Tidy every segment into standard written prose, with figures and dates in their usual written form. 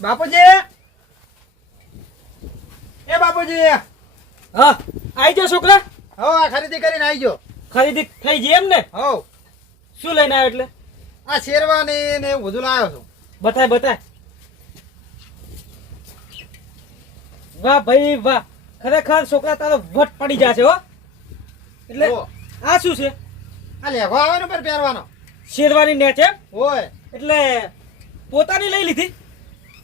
બાપુજી, એ બાપુજી, હા આઈ જાઓ છોકરા. હો આ ખરીદી કરીને આવી ગયો. ખરીદી થઈ ગઈ એમ ને? હો શું લઈને આવ્યો એટલે? આ શેરવાની ને એવું બધું લાવ્યો છું. બતાય બતાય. વાહ ભાઈ વાહ, ખરેખર છોકરા તારો વટ પડી જશે હો. એટલે જુઓ, આ શું છે? આ લેઘો આવે ને પર પહેરવાનો. શેરવાની નેચ એમ? હોય એટલે પોતાની લઈ લીધી?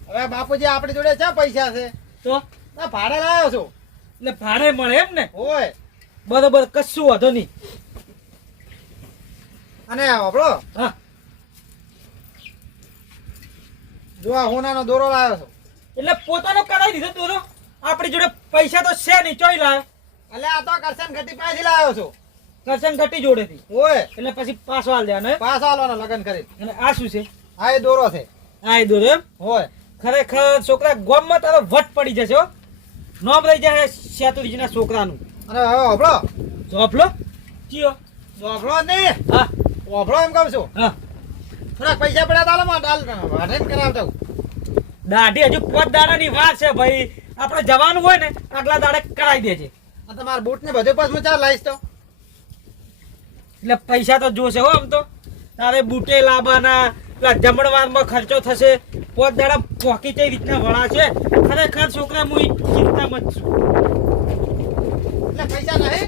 હવે બાપુજી આપણી જોડે ક્યાં પૈસા છે? તો આ ભાડે લાવ્યો છું. એટલે ભાડે મળે એમ ને? હોય બરોબર, કશું વાંધો નહીં. અને આપણો હા જો આ હોનાનો દોરો લાવ્યો છું. એટલે પોતાનો કરાવી દીધો દોરો. આપણી જોડે પૈસા તો છે નહીં, ચોઈ લાવે. એટલે આ તો કરશન ઘટી પાસેથી લાવ્યો છું. કરશન ઘટી જોડેથી. હોય એટલે પછી પાછો હાલ દેવાનો એમ? પાસ આલવાનો લગન કરી. અને આ શું છે? આ એ દોરો છે. આ એ દોરો એમ? હોય ખરેખર છોકરા ગામમાં તારો વટ પડી જશે હો. નોમ રહી જાય શેતુજીના છોકરાનું. અને હવે આપણો જોપલો ચિયો. આપણો નહીં હા આપણો એમ કહું છું. હા, થોડાક પૈસા પડ્યા તાલો માં ડાલ વાઢે કરાવતો. દાઢી હજુ 5 દાડાની વાત છે ભાઈ. આપણે જવાનું હોય ને આગલા દાડે કરાવી દેજે. આ તમારા બૂટ ને બધું પાછું ચાર લાવીશ તો. એટલે પૈસા તો જોશે હો. આમ તો તારે બુટે લાવવાના, પેલા જમણવારમાં ખર્ચો થશે. 5 દાડા પોકી તે રીતના વળા છે. ખરેખર છોકરા હું ચિંતામાં જ છું. એટલે પૈસા નહીં.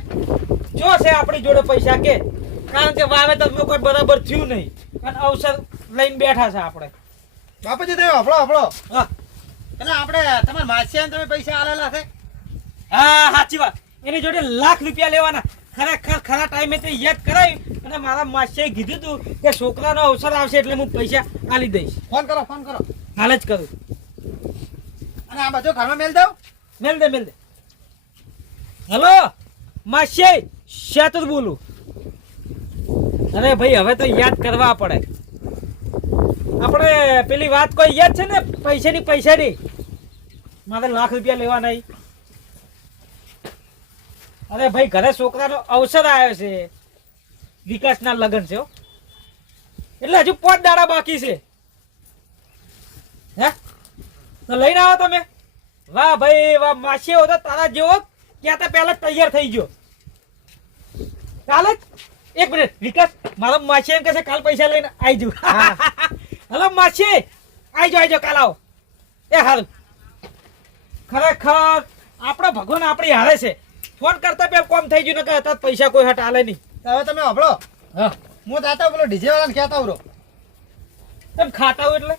જો છે આપણી જોડે પૈસા કે? કારણ કે વાવેતરમાં કોઈ બરાબર થયું નહીં અને અવસર લઈને બેઠા છે આપણે. બાપુજી થયો આપણો આપણો. હા એટલે આપણે તમારા માસિયાને તમે પૈસા આલેલા છે. હા સાચી વાત. એની જોડે લાખ રૂપિયા લેવાના. ખરેખર ખરા ટાઈમે તે યાદ કરાવી અને મારા માસીએ કીધું તું કે છોકરાનો અવસર આવશે એટલે હું પૈસા આલી દઈશ. ફોન કરો ફોન કરો. હાલ જ કરું. અને આ બધું ઘરમાં મેલ દઉં. મેલ દે મેલ દે. હેલો માસી, શેતુર બોલું. અરે ભાઈ હવે તો યાદ કરવા પડે. આપણે પેલી વાત કોઈ યાદ છે ને પૈસાની? મારે લાખ રૂપિયા લેવા નહીં. અરે ભાઈ ઘરે છોકરાનો અવસર આવ્યો છે. વિકાસના લગ્ન છે હો. એટલે હજુ 5 દાડા બાકી છે. હે તો લઈને આવો તમે. વાહ ભાઈ વાહ, માસી હોતો તારા જેવો ક્યાં તો પહેલા તૈયાર થઈ ગયો. કાલે જ 1 મિનિટ વિકાસ, મારો માસી એમ કહે છે કાલ પૈસા લઈને આવી જઉં. હલો માસી, આવી જાઓ કાલ આવો. એ હારું. ખરેખર આપણો ભગવાન આપણી હારે છે. ફોન કરતા પેલા કોમ થઈ ગયું ને કે પૈસા કોઈ હટ આલે નહીં. હવે તમે આપણો હા હું જાતા પેલો ડીજે વાળાને કહેતા આવરો. એમ ખાતા હોય એટલે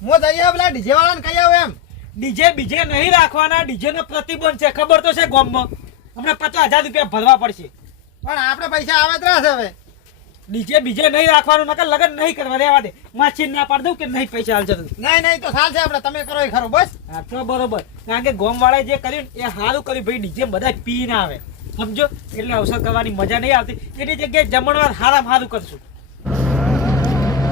હું જઈએ પેલા ડીજે વાળાને કહી આવું એમ. ડીજે બીજે નહીં રાખવાના. ડીજે નો પ્રતિબંધ છે, ખબર તો છે ગામમાં. હમણાં 50,000 રૂપિયા ભરવા પડશે. પણ આપણે પૈસા આવે જ રહેશે હવે. ડીજે બીજે નહીં રાખવાનું, નકર લગન નહીં કરવા. રહેવા દે. માછી ના પાડ દઉં કે નહીં પૈસા હાલ જરૂર. નહીં તો સાલ છે આપણે તમે કરો એ ખરું બસ. હા તો બરોબર. કારણ કે ગામ વાળાએ જે કર્યું ને એ સારું કર્યું ભાઈ. ડીજે બધા પી ના આવે સમજો. એટલે અવસર કરવાની મજા નહીં આવતી. એની જગ્યાએ જમણવાર સારું કરશું.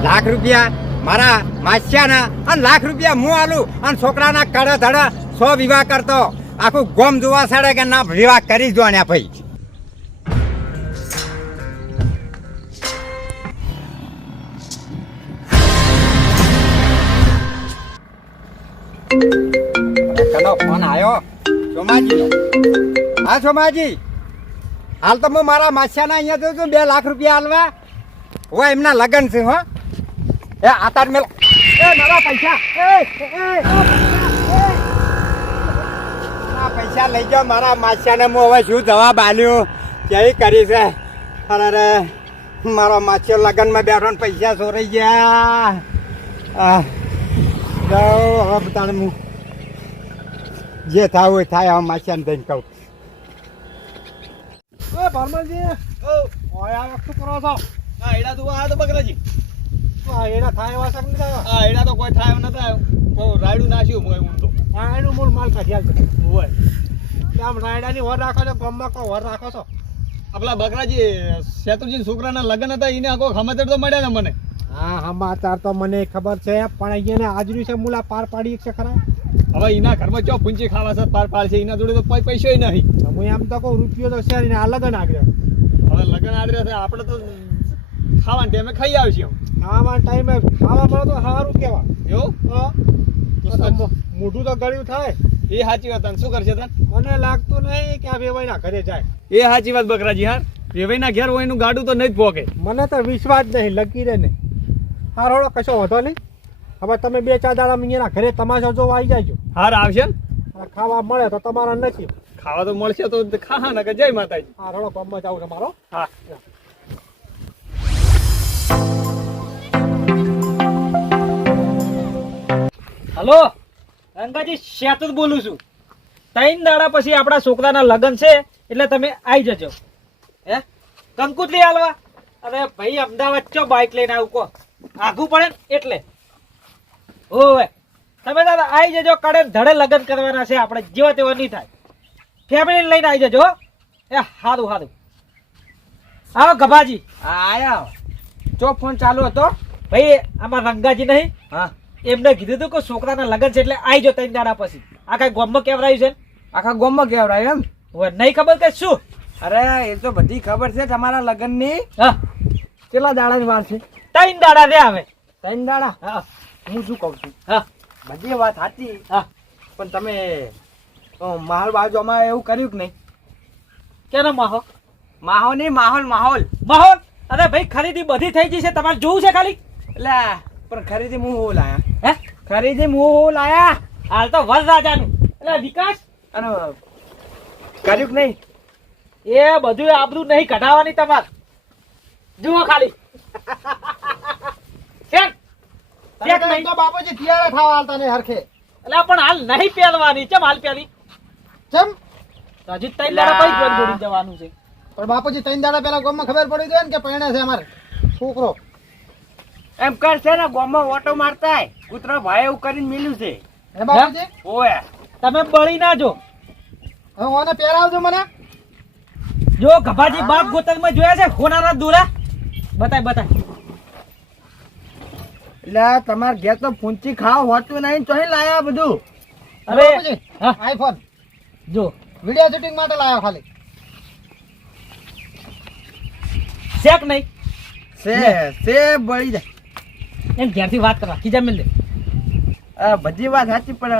લાખ રૂપિયા મારા માસ્યાના અને લાખ રૂપિયા હું આલું અને છોકરાના કડે ધડે 100 વિવાહ કરતો. આખું ગોમ જોવા સડે કે ના વિવાહ કરી જો ને ભાઈ. કનો ફોન આવ્યો સોમાજી. હા સોમાજી, હાલ તો હું મારા માસ્યાના અહીંયા જઉં છું 2 લાખ રૂપિયા આલવા. હોય એમના લગન છે હો. એ આતાર મેલ એ મારા પૈસા પૈસા લઈ જાઓ મારા માસ્યાને. હું હવે શું જવાબ આલ્યો કેવી કરી છે. અરે મારો માસ્યો લગનમાં બેઠો ને પૈસા ચોરાઈ ગયા. હવે બતાડે હું જે થાવ હોય થાય. હવે માસ્યાને દઈને કહું. ભરમલજી ઓય આ વસ્તુ કરો છો. હા એડા તું આ તો બકરાજી. એના થાય એવા શક નહીં થાય. હા એડા તો કોઈ થાય ન થાય. બહુ રાયડું નાખ્યું હું તો. હા એનું મૂળ માલ કાઢ્યા છે. હોય આમ રાયડાની વર રાખો છો, ગામમાં કોઈ વર રાખો છો. આપલા બકરાજી શેતુજી છોકરાના લગ્ન હતા. એને આખો ખમાતર તો મળ્યા ને મને. હા સમાચાર તો મને ખબર છે પણ અહીંયા આજનું છે મુલા પાર પાડી છે ખરા. હવે એના ઘરમાં ચો પૂંચી ખાવા છે પાર પાડ છે. એના જોડે તો કોઈ પૈસો નહીં. હું એમ તો કહું રૂપિયો તો છે ને આ લગન આગળ. હવે લગ્ન આદરે છે આપણે તો ખાવાના ટાઈમે ખાઈ આવશું. ખાવા ટાઈમે ખાવા મળે તો સારું કેવા. એવું હા મોઢું તો ગળ્યું થાય. એ સાચી વાત. તને શું કરશે તને? મને લાગતું નહીં કે આ વેવાઈના ઘરે જાય. એ સાચી વાત બકરાજી. હા, વેવાઈના ઘેર હોય એનું ગાડું તો નહીં જ પોકે. મને તો વિશ્વાસ નહીં લકીરે ને. હા રોડો કશો વધો નહીં. હવે તમે 2-4 દાડા અહીંયાના ઘરે તમાશા જોવા આવી જાયજો. હાર આવશે ને? આ ખાવા મળે તો તમારા નથી. ખાવા તો મળશે તો ખા ને કે જય માતાજી. હા રોડો પંપમાં જાવ તમારો. હા. હલો રંગાજી, શેતું જ બોલું છું. 3 દાડા પછી આપણા છોકરાના લગ્ન છે એટલે તમે આવી જજો. હે કંકુતરી હાલવા? અરે ભાઈ, અમદાવાદ ચો બાઇક લઈને આવું કહો, આઘું પડે ને એટલે. ઓવે તમે દાદા આવી જજો. કડે ધડે લગ્ન કરવાના છે આપણે, જેવા તેવા નહીં થાય. ફેમિલી લઈને આવી જજો. એ સારું સારું. આવો ગભાજી. આયા ચો ફોન ચાલુ હતો. ભાઈ આમાં રંગાજી નહીં, હા, એમને કીધું હતું કે છોકરાના લગ્ન છે એટલે આવી જાઓ 3 દાડા પછી. આ કઈ ગોમમાં કેવરાયું છે? આખા ગામમાં કેવડાય એમ? હવે નહીં ખબર કે શું? અરે એ તો બધી ખબર છે તમારા લગ્નની. હા, કેટલા દાડાની વાર છે? 3 દાડા રે આવે. 3 દાડા? હા હું શું કહું છું, હા બધી વાત સાચી, હા. પણ તમે માહોલ બાજુમાં એવું કર્યું કે નહીં? કેનો માહોલ? માહોલ નહીં, માહોલ માહોલ. માહોલ? અરે ભાઈ, ખરીદી બધી થઈ ગઈ છે, તમારે જોવું છે ખાલી? એટલે પણ ખરીદી હું લાયા. હે ખરીદી હું લાયા. હાલ તો વરરાજાનું એટલે વિકાસ અને કર્યું કે નહીં? એ બધું આબરૂ નહીં કઢાવવાની તમારે. જુઓ ખાલી. શેઠ, શેઠ નહીં. તો બાપુજી તૈયાર થવા હાલતા નહીં હરખે. એટલે પણ હાલ નહીં પહેરવાની. ચમ હાલ પહેરી? ચમ તો હજી 3 દાડા પછી જોડે જોડી જવાનું છે. પણ બાપુજી 3 દાડા પહેલા ગામમાં ખબર પડી જાય ને કે પરણે છે અમારે છોકરો. એમ કરશે ને ગામમાં ઓટો મારતા કૂતરો ભાઈ એવું કરીને મિલ્યું છે. હે બાપુજી? ઓએ તમે બળી ના જો. હવે ઓને પહેરાવજો મને. જો ગભાજી બાપ ગોતરમાં જોયા છે હોનારા દોરા? બતાય બતાય. એટલે તમારે ઘેર તો પૂંચી ખાવ હોતું નહીં તો લાયા બધું. અરે બાપુજી હા, આઈફોન જો વિડિયો શૂટિંગ માટે લાવ્યો ખાલી. શેક નહીં છે બળી જાય. એમ ઘેરથી વાત કરવા કીજા મિલ દે. બધી વાત સાચી, પણ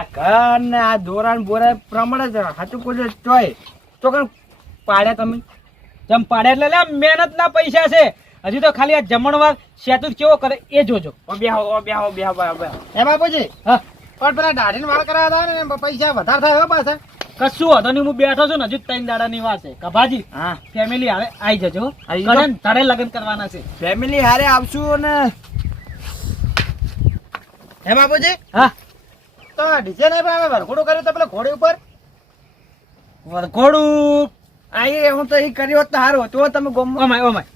આ ઘર ને આ દોરા ને બોરા પ્રમાણે જ સાચું કોઈ ચોય ચોકન પાડ્યા તમે. જમ પાડે એટલે લે મહેનત ના પૈસા છે. હજી તો ખાલી આ જમણવાર સેતુર કેવો કરે એ જોજો. બેહો બરાબર. હે બાપુજી હા, પણ પેલા દાઢીને વાળ કરાવ્યા હતા ને પૈસા વધારે થાય હો પાછા. કશું હતો નહીં, હું બેઠો છું ને હજુ 3 દાડાની વાત છે. ગભાજી હા, ફેમિલી હારે આવી જજો. આવી કરે ને તારે લગ્ન કરવાના છે. ફેમિલી હારે આવશું ને. હે બાપુજી હા, તો ડીજે નહીં પણ અમે વરઘોડું કર્યું તો પેલા ઘોડી ઉપર. વરઘોડું આઈ હું તો એ કર્યો હોત તો સારું હતું. તમે ગામમાં ઓમાય ઓમાય.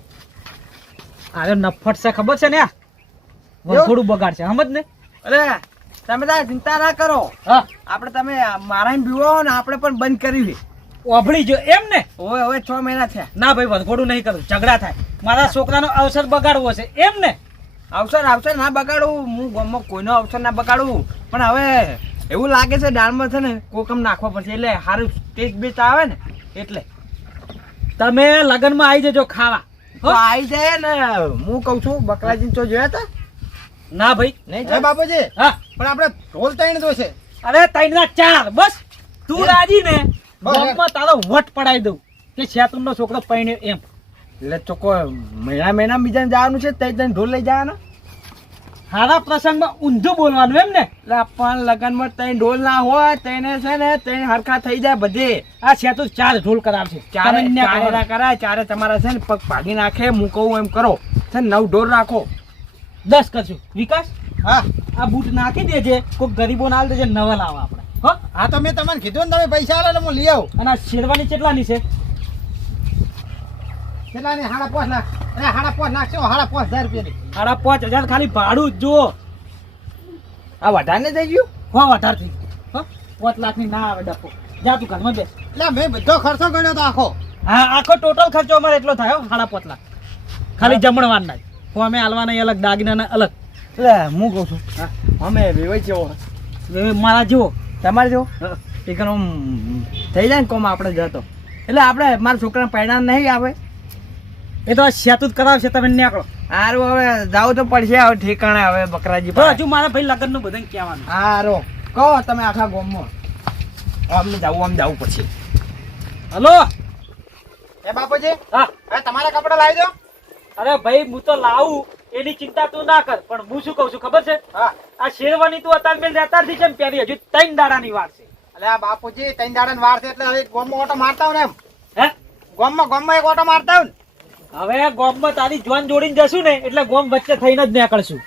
અરે નફટ છે ખબર છે ને આ વરઘોડું બગાડશે સમજ ને. અરે તમે તાર ચિંતા ના કરો. હા, આપણે તમે મારા બીવો ને આપણે પણ બંધ કરી. ઓભળી જો એમ ને. હવે 6 મહિના થયા. ના ભાઈ, વરઘોડું નહીં કરું, ઝઘડા થાય. મારા છોકરાનો અવસર બગાડવો છે એમ ને. અવસર ના બગાડું. હું ગામમાં કોઈનો અવસર ના બગાડું, પણ હવે એવું લાગે છે દાળમાં છે ને કોકમ નાખવા પડશે એટલે સારું ટેસ્ટ બેસ્ટ આવે ને એટલે. તમે લગનમાં આવી જજો ખાવા. તો આવી જાય ને. હું કઉ છું બકરાજી તો જોયા હતા ના ભાઈ. નહીં? હે બાપુજી હા, પણ આપણે ઢોલ તૈણ દો છે. અરે 3 ના 4 બસ. તું રાજી ને બસ. ગામમાં તારો વટ પડાવી દઉં કે શેતુરનો છોકરો પરણ્યો એમ. એટલે ચોખ્ખો મહિના બીજાને જવાનું છે તઈ ઢોલ લઈ જવાના. હારા પ્રસંગમાં ઊંધું બોલવાનું એમ ને. એટલે પણ લગનમાં તઈ ઢોલ ના હોય તેને છે ને તઈ હરખા થઈ જાય બધે. આ શેતુર 4 ઢોલ કરાવશે. ચારે તમે ન્યા ચારે કરો. ના કરાય. ચારે તમારા છે ને પગ ભાગી નાખે. હું કહું એમ કરો છે ને 9 ઢોલ રાખો. 10 કરશું. વિકાસ હા આ બૂટ નાખી દેજે, કોઈ ગરીબો ના દેજે, નવા લાવવા આપણે. હો, હા તો મેં તમને કીધું ને તમે પૈસા આલો એટલે હું લઈ આવું. અને આ શેરવાની કેટલાની છે? કેટલાની? 5.5 લાખ. અરે 5.5 લાખ છે, 5.5 રૂપિયાની. 5,500 ખાલી ભાડું જ જુઓ. આ વધારે થઈ ગયું. હો વધારથી. હો, 5 લાખની ના આવે ડફો. જા તું ઘરમાં બેસ. એટલે મેં બધો ખર્ચો ગણ્યો તો આખો. હા, આખો ટોટલ ખર્ચો અમારે એટલો થાય હો, 5.5 લાખ. ખાલી જમણવારના જ. ફોમે હાલવાના અલગ, દાગીનાના અલગ. એટલે હું કહું છું અમે વેવાઈ છે એ મારા જુઓ. તમારે જો એક થઈ જાય ને કોમ આપણે જતો એટલે આપણે મારા છોકરાને પરિણામ નહીં આવે એ તો સેતું જ કરાવશે, તમે નીકળો. હારું હવે જાવું તો પડશે હવે ઠેકાણે હવે બકરાજી તો હજુ મારા ભાઈ લગ્ન નું બધું કહેવાનું. હારું કહો તમે આખા ગામમાં આમને જાવું પછી. હલો. એ બાપુજી હા. હવે તમારા કપડા લાવી દો. અરે ભાઈ હું તો લાવું એની ચિંતા તું ના કર, પણ હું શું કહું છું ખબર છે? હા. આ શેરવાની તું અત્યારે મેં અત્યારથી છે ને પહેરી, હજુ 3 દાડાની વાર છે. એટલે આ બાપુજી 3 દાડાની વાર છે એટલે હવે ગોમમાં ઓટો મારતા હોય ને એમ. હે? ગોમમાં એક ઓટો મારતા હોય ને. હવે ગોમમાં તારી જોન જોડીને જશું ને એટલે ગોમ વચ્ચે થઈને જ નીકળશું.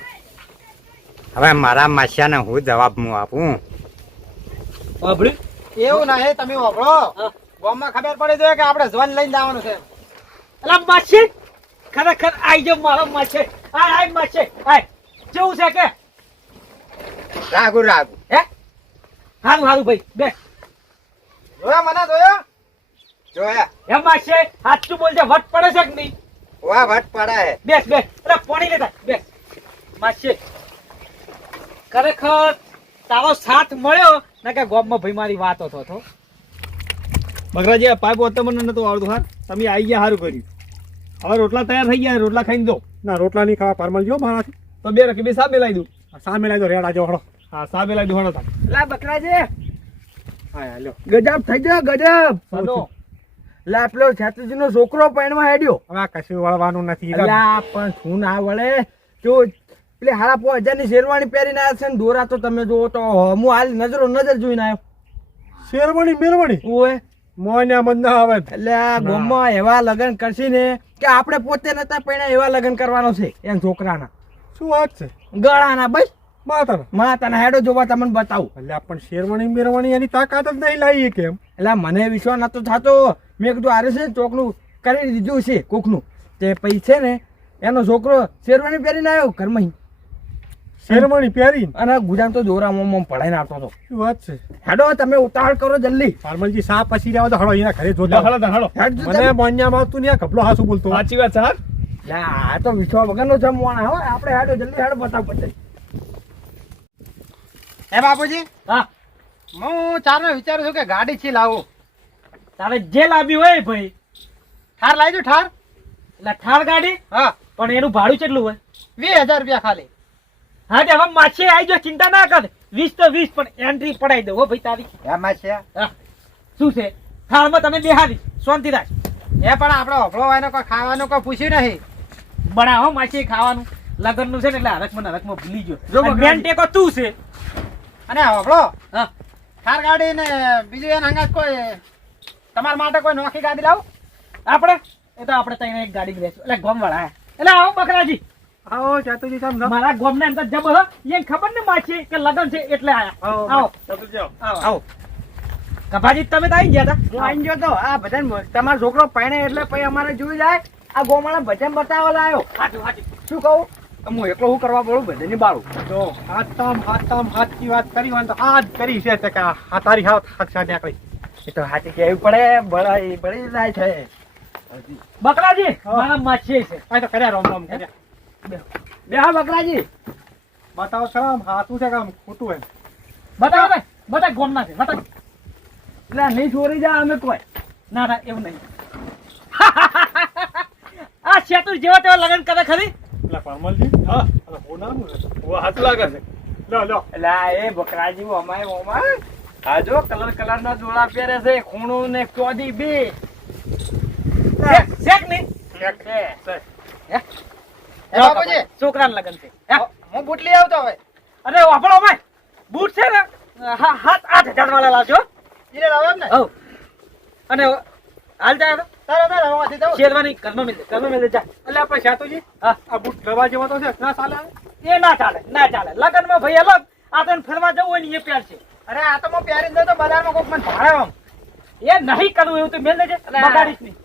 હવે મારા માસિયાને હું જવાબ આપું. બાબડી એવું ના હે તમે વાપરો. હા. ગોમમાં ખબર પડી જોઈએ કે આપણે જોન લઈને જવાનું છે. અલા માછે ખરેખર આઈ જો મારો માછે. આય માછે આય. કેવું છે કે? રાગુ હે? હારું હારું ભાઈ બે. જોયા મને જોયા. હે માછે સાચું બોલજે, વટ પડે છે કે નહીં? વાહ વટ પડે હે. બેસ બેસ. અરે પાણી લેતા બેસ. માછે ખરેખર તારો સાથ મળ્યો ને કે ગોમમાં ભાઈ મારી વાતો થતો. બકરાજી આ પાઇપ હોત મને નતું આવડતું. હાર તમે આવી ગયા, સારું કર્યું. હવે રોટલા તૈયાર થઈ ગયા, રોટલા ખાઈને દો. ના રોટલા નહીં ખાવા પરમલ જો મારાથી. તો બે રખી બે સાબ મેલાઈ દઉં. સામે લાવી દો રેડા જો હળો. હા સાબ મેલાઈ દઉં હળો તાર. લા બકરાજી હા લ્યો. ગજબ થઈ ગયો ગજબ. સાદો. લા પેલો છાત્રીજી નો છોકરો પેણમાં હેડ્યો. હવે આ કશું વળવાનું નથી. અલ્યા પણ શું ના વળે જો પેલી હાડા 5000 ની શેરવાણી પહેરીને આવ્યા છે ને દોરા તો તમે જોવો તો હું હાલ નજર જોઈને આવ્યો. શેરવાણી મેરવાણી ઓએ મોય મન ના આવે. એટલે આ ગામમાં એવા લગ્ન કરશે ને કે આપણે પોતે નતા પહેણ્યા એવા લગ્ન કરવાનો છે એમ છોકરાના. શું વાત છે? ગળાના બસ માતાના. માતાના હેડો જોવા તમને બતાવું. એટલે પણ શેરવાણી મેરવાણી એની તાકાત જ નહીં લાવી કેમ? એટલે મને વિશ્વાસ નતો થતો. મેં કીધું આરે છે ચોકનું કરી દીધું છે કોકનું તે પૈસે ને એનો છોકરો શેરવાણી પહેરીને આવ્યો ઘરમાં શેરવાણી પહેરી અને ગુજરાત તો દોરામાં પડાઈને આવતો હતો. શું વાત છે? હેડો તમે ઉતાવળ કરો જલ્દી. પારમલજી સા પછી રહેવા તો હળો એના ઘરે લો, જોતા. હળો તાર, હળો. હેડજો મને તમે. મોન્યામાં આવતું નહીં, આ કપડો હાસું બોલતો. સાચી વાત છે. હાર લા, આ તો વિશ્વાસ વગરનો જમવાના હો આપણે. હેડો જલ્દી હેડો બતાવ પછી. હે બાપુજી હા હું ચારનો વિચારું છું કે ગાડી છે લાવું. તારે જે લાવી હોય ભાઈ. ઠાર લાવી દો ઠાર. એટલે થાર ગાડી, હા પણ એનું ભાડું કેટલું હોય? 20,000 રૂપિયા ખાલી. હા તે હવે માછે આવી જો, ચિંતા ના કર. 20 તો 20, પણ એન્ટ્રી પડાઈ દો હો ભાઈ તારી. એમાં છે હા શું છે? થાળમાં તમે બેહાડી શાંતિ રાખ. એ પણ આપણે ઓફળો હોય ને કોઈ ખાવાનું કોઈ પૂછ્યું નહીં. બનાવો માછી ખાવાનું. લગનનું છે ને એટલે હરકમાં ભૂલી જો ગયો. બકરાજી. મેન ટેકો તું છે. અને ઓફળો હા ઠાર ગાડી ને બીજું એના અંગાત કોઈ તમારા માટે કોઈ નોખી ગાડી લાવું. આપણે એ તો આપણે ત્યાં એક ગાડી લેશું. એટલે ગોમ વાળા એટલે આવો બકરાજી. આવો ચાતુજી સાહેબ ના. મારા ગોમ ને એમ તો જબર હો. એને ખબર ને માછી કે લગન છે એટલે આયા. આવો, આવો ચાતુર જાઓ. આવો. કભાજી તમે તો આવી ગયા હું આઈને ગયો તો આ ભજન તમારો છોકરો પહેણે એટલે પછી અમારે જોઈ જાય. આ ગોમાળા ભજન બતાવવા લાયો. હતા. શું કહું હું એકલો હું કરવા પડું ભજનની બાળું. જો હાથની વાત કરી હોય ને તો હાથ કરી છે કે આ તારી હાથ સાથે નીકળી. એ તો હાથી કહેવું પડે. બળી જાય છે. બકરાજી હા. મારા માછી છે. આ તો કર્યા રોમ રોમ કર્યા. બે હા બકરાજી બતાવો ખરા આમ હાથું છે કે આમ ખોટું એમ. બતાવો ભાઈ. બધા ગોમ ના છે. બતાવો. એટલે નહીં છોડી જાય અમે કોઈ. ના ના એવું નહીં. આ સેતુ જેવા તેવા લગન કરે ખરી. એટલે પરમલજી હા અરે હો નામ છે. ઓ હાથ લાગે છે. લો એટલે આ એ બકરાજી ઓમાય આ જો કલર ના જોડા પહેરે છે. ખૂણું ને ચોદી બે શેક નહીં. એ બાપુજી છોકરાના લગન છે. હું બૂટ લઈ આવતો હવે. અરે વાપરો અમાય બૂટ છે ને 7-8,000 વાળા લાવજો. ઈને લાવો એમ ને. હઉ. અને હાલ જાય તો તારે રવાથી જાઉં. શેરવાની ઘરમાં મિલ જા. એટલે આપણે ચાતુજી હા આ બૂટ લેવા જેવો તો છે ના ચાલે. એ ના ચાલે લગનમાં ભાઈ અલગ. આ તને ફરવા જવું હોય ને એ પહેર છે. અરે આ તો હું પહેરી દઉં તો બજારમાં કોક મને ભાડે આમ. એ નહીં કરવું એવું તો મેલ દેજે. બગાડીશ નહીં.